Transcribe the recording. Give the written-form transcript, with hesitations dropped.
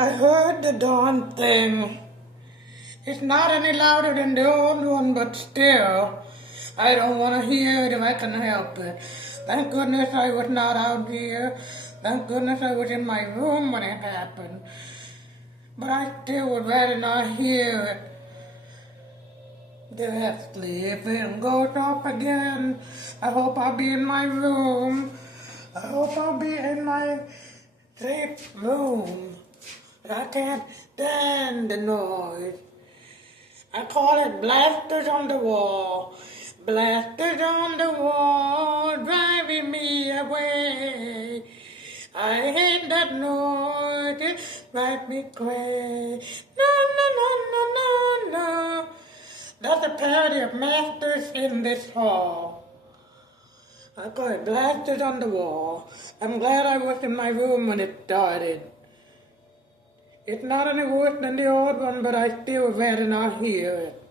I heard the darn thing. It's not any louder than the old one, but still, I don't want to hear it if I can help it. Thank goodness I was not out here. Thank goodness I was in my room when it happened. But I still would rather not hear it. Deathly, if it goes off again, I hope I'll be in my room. I hope I'll be in my safe room. But I can't stand the noise. I call it blasters on the wall. Blasters on the wall, driving me away. I hate that noise, it drives me crazy. No, no, no, no, no, no. That's a parody of Masters in this hall. I call it blasters on the wall. I'm glad I was in my room when it started. It's not any worse than the old one, but I still rather not hear it.